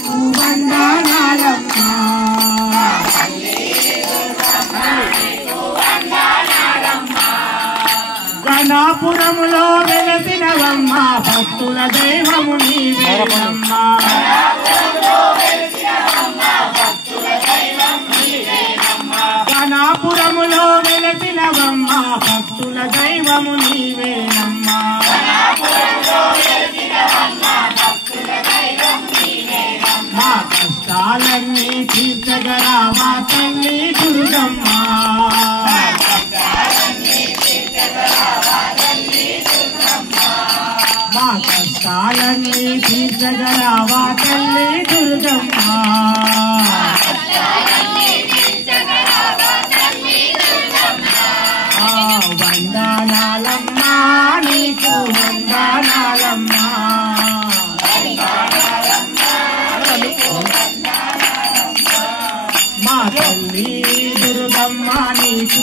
నీకు వందనాలమ్మా గణాపురములో వెలసినవమ్మ భక్తుల దైవము నీవేనమ్మా గణాపురములో వెలసినవమ్మ భక్తుల దైవము నీవేనమ్మా మా కష్టాలన్నీ తీర్చగరావా తల్లి దుర్గమ్మ మా కష్టాలన్నీ తీర్చగరావా తల్లి దుర్గమ్మ వందనాలమ్మా నీకు వందనాలమ్మా మా తల్లి దుర్గమ్మ నీకు